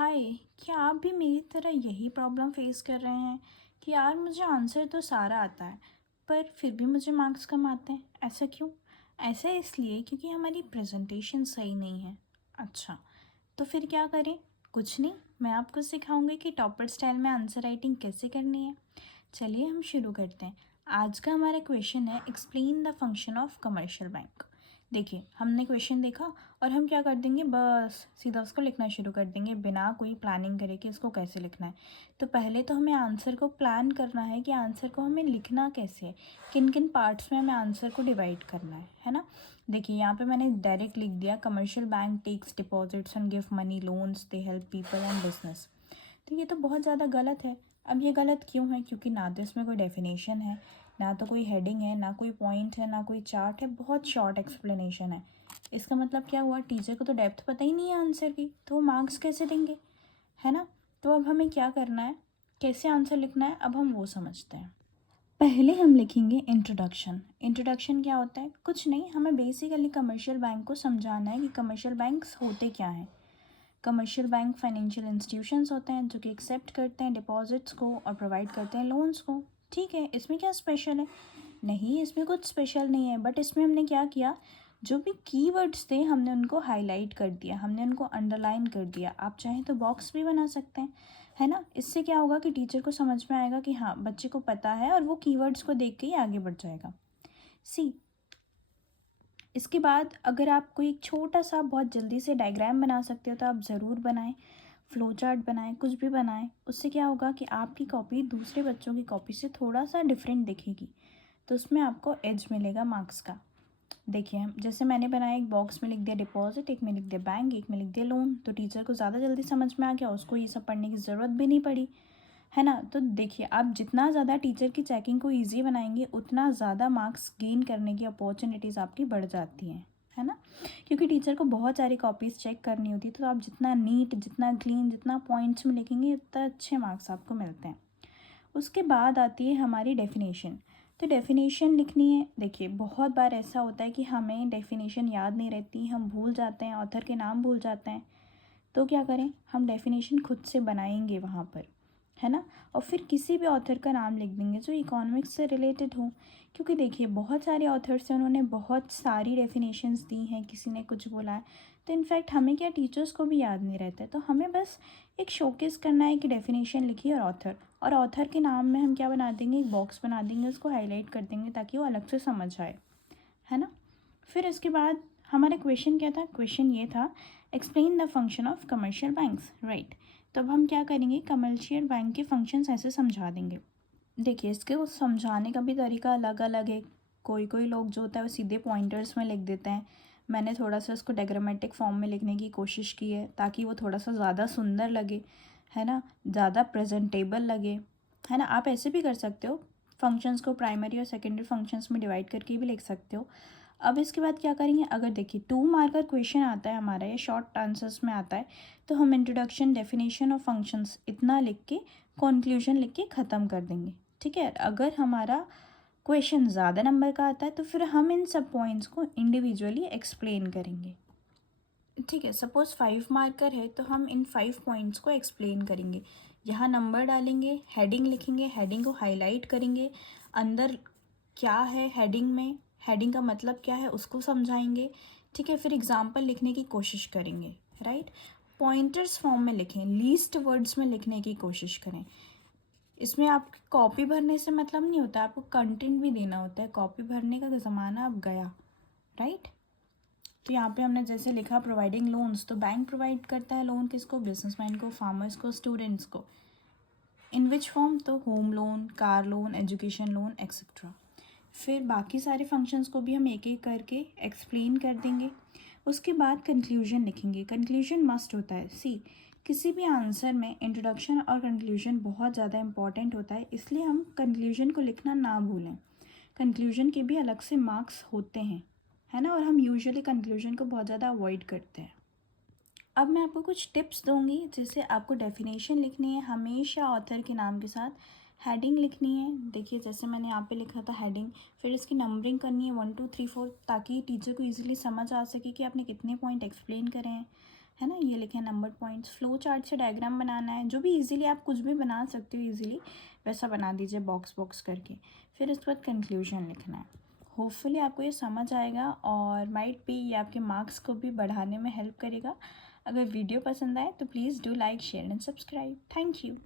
हाय। क्या आप भी मेरी तरह यही प्रॉब्लम फेस कर रहे हैं कि यार मुझे आंसर तो सारा आता है पर फिर भी मुझे मार्क्स कम आते हैं? ऐसा क्यों? ऐसा इसलिए क्योंकि हमारी प्रेजेंटेशन सही नहीं है। अच्छा, तो फिर क्या करें? कुछ नहीं, मैं आपको सिखाऊंगी कि टॉपर स्टाइल में आंसर राइटिंग कैसे करनी है। चलिए हम शुरू करते हैं। आज का हमारा क्वेश्चन है explain the function of commercial bank. देखिए, हमने क्वेश्चन देखा और हम क्या कर देंगे, बस सीधा उसको लिखना शुरू कर देंगे बिना कोई प्लानिंग करे कि इसको कैसे लिखना है। तो पहले तो हमें आंसर को प्लान करना है कि आंसर को हमें लिखना कैसे है, किन किन पार्ट्स में हमें आंसर को डिवाइड करना है ना। देखिए, यहाँ पे मैंने डायरेक्ट लिख दिया commercial bank takes deposits and give money loans, they help people and business. तो ये तो बहुत ज़्यादा गलत है। अब ये गलत क्यों है? क्योंकि ना तो इसमें कोई डेफिनेशन है, ना तो कोई हेडिंग है, ना कोई पॉइंट है, ना कोई चार्ट है, बहुत शॉर्ट एक्सप्लेनेशन है। इसका मतलब क्या हुआ? टीचर को तो डेप्थ पता ही नहीं है आंसर की, तो वो मार्क्स कैसे देंगे, है ना। तो अब हमें क्या करना है, कैसे आंसर लिखना है, अब हम वो समझते हैं। पहले हम लिखेंगे इंट्रोडक्शन। इंट्रोडक्शन क्या होता है? कुछ नहीं, हमें बेसिकली कमर्शियल बैंक को समझाना है कि कमर्शियल बैंक्स होते क्या हैं। कमर्शियल बैंक फाइनेंशियल इंस्टीट्यूशंस होते हैं जो कि एक्सेप्ट करते हैं डिपॉजिट्स को और प्रोवाइड करते हैं लोन्स को। ठीक है, इसमें क्या स्पेशल है? नहीं, इसमें कुछ स्पेशल नहीं है, बट इसमें हमने क्या किया, जो भी कीवर्ड्स थे हमने उनको हाईलाइट कर दिया, हमने उनको अंडरलाइन कर दिया। आप चाहें तो बॉक्स भी बना सकते हैं, है ना। इससे क्या होगा कि टीचर को समझ में आएगा कि हाँ, बच्चे को पता है और वो कीवर्ड्स को देख के ही आगे बढ़ जाएगा। सी, इसके बाद अगर आप कोई एक छोटा सा बहुत जल्दी से डायग्राम बना सकते हो तो आप ज़रूर बनाएं, फ्लो चार्ट बनाएं, कुछ भी बनाएं। उससे क्या होगा कि आपकी कॉपी दूसरे बच्चों की कॉपी से थोड़ा सा डिफरेंट दिखेगी, तो उसमें आपको एज मिलेगा मार्क्स का। देखिए, हम जैसे मैंने बनाया, एक बॉक्स में लिख दिया डिपॉजिट, एक में लिख दिया बैंक, एक में लिख दिया लोन, तो टीचर को ज़्यादा जल्दी समझ में आ गया, उसको ये सब पढ़ने की ज़रूरत भी नहीं पड़ी, है ना। तो देखिए, आप जितना ज़्यादा टीचर की चेकिंग को ईजी बनाएंगे उतना ज़्यादा मार्क्स गेन करने की अपॉर्चुनिटीज़ आपकी बढ़ जाती हैं, है ना। क्योंकि टीचर को बहुत सारी कॉपीज़ चेक करनी होती है, तो आप जितना नीट, जितना क्लीन, जितना पॉइंट्स में लिखेंगे उतना अच्छे मार्क्स आपको मिलते हैं। उसके बाद आती है हमारी डेफिनेशन। तो डेफिनेशन लिखनी है। देखिए, बहुत बार ऐसा होता है कि हमें डेफिनेशन याद नहीं रहती, हम भूल जाते हैं, ऑथर के नाम भूल जाते हैं। तो क्या करें, हम डेफिनेशन खुद से बनाएंगे वहाँ पर, है ना। और फिर किसी भी ऑथर का नाम लिख देंगे जो इकोनॉमिक्स से रिलेटेड हो। क्योंकि देखिए, बहुत सारे ऑथर्स हैं, उन्होंने बहुत सारी डेफिनेशंस दी हैं, किसी ने कुछ बोला है। तो इनफैक्ट हमें क्या, टीचर्स को भी याद नहीं रहता है, तो हमें बस एक शोकेस करना है कि डेफिनेशन लिखी और ऑथर के नाम में हम क्या बना देंगे, एक बॉक्स बना देंगे, उसको हाईलाइट कर देंगे ताकि वो अलग से समझ आए, है ना। फिर इसके बाद हमारा क्वेश्चन क्या था? क्वेश्चन ये था explain the function of commercial banks, right. तो अब हम क्या करेंगे, कमर्शियल बैंक के फंक्शंस ऐसे समझा देंगे। देखिए, इसके वो समझाने का भी तरीका अलग अलग है। कोई कोई लोग जो होता है वो सीधे पॉइंटर्स में लिख देते हैं। मैंने थोड़ा सा उसको डायग्रामेटिक फॉर्म में लिखने की कोशिश की है ताकि वो थोड़ा सा ज़्यादा सुंदर लगे, है ना, ज़्यादा प्रेजेंटेबल लगे, है ना। आप ऐसे भी कर सकते हो, फंक्शंस को प्राइमरी और सेकेंडरी फंक्शंस में डिवाइड करके भी लिख सकते हो। अब इसके बाद क्या करेंगे, अगर देखिए 2 मार्कर क्वेश्चन आता है हमारा, या शॉर्ट आंसर्स में आता है, तो हम इंट्रोडक्शन, डेफिनेशन और फंक्शंस इतना लिख के कंक्लूजन लिख के ख़त्म कर देंगे। ठीक है, अगर हमारा क्वेश्चन ज़्यादा नंबर का आता है तो फिर हम इन सब पॉइंट्स को इंडिविजुअली एक्सप्लेन करेंगे। ठीक है, सपोज़ 5 मार्कर है तो हम इन 5 पॉइंट्स को एक्सप्लेन करेंगे। यहाँ नंबर डालेंगे, हेडिंग लिखेंगे, हेडिंग को हाईलाइट करेंगे, अंदर क्या है हेडिंग में, हेडिंग का मतलब क्या है उसको समझाएंगे। ठीक है, फिर एग्जाम्पल लिखने की कोशिश करेंगे, राइट। पॉइंटर्स फॉर्म में लिखें, लीस्ट वर्ड्स में लिखने की कोशिश करें। इसमें आप कॉपी भरने से मतलब नहीं होता, आपको कंटेंट भी देना होता है। कॉपी भरने का ज़माना अब गया, राइट। तो यहाँ पे हमने जैसे लिखा प्रोवाइडिंग लोन्स, तो बैंक प्रोवाइड करता है लोन किसको, बिजनेसमैन को, फार्मर्स को, स्टूडेंट्स को। इन विच फॉर्म, तो home loan, car loan, education loan etcetera. फिर बाकी सारे फंक्शंस को भी हम एक एक करके एक्सप्लेन कर देंगे। उसके बाद कंक्लूजन लिखेंगे। कंक्लूजन मस्ट होता है। सी, किसी भी आंसर में इंट्रोडक्शन और कंक्लूजन बहुत ज़्यादा इंपॉर्टेंट होता है, इसलिए हम कंक्लूजन को लिखना ना भूलें। कंक्लूजन के भी अलग से मार्क्स होते हैं, है ना, और हम यूजुअली कंक्लूजन को बहुत ज़्यादा अवॉइड करते हैं। अब मैं आपको कुछ टिप्स दूंगी, जैसे आपको डेफिनेशन लिखनी है हमेशा ऑथर के नाम के साथ, हेडिंग लिखनी है। देखिए, जैसे मैंने यहाँ पे लिखा था हेडिंग, फिर इसकी नंबरिंग करनी है 1 2 3 4, ताकि टीचर को इजीली समझ आ सके कि आपने कितने पॉइंट एक्सप्लेन करे हैं, है ना, ये लिखे नंबर पॉइंट्स। फ्लो चार्ट से डायग्राम बनाना है, जो भी इजीली आप कुछ भी बना सकते हो इजीली वैसा बना दीजिए बॉक्स बॉक्स करके। फिर उसके बाद कंक्लूजन लिखना है। होपफुली आपको ये समझ आएगा और माइट भी ये आपके मार्क्स को भी बढ़ाने में हेल्प करेगा। अगर वीडियो पसंद आए तो please do like share and subscribe. Thank you.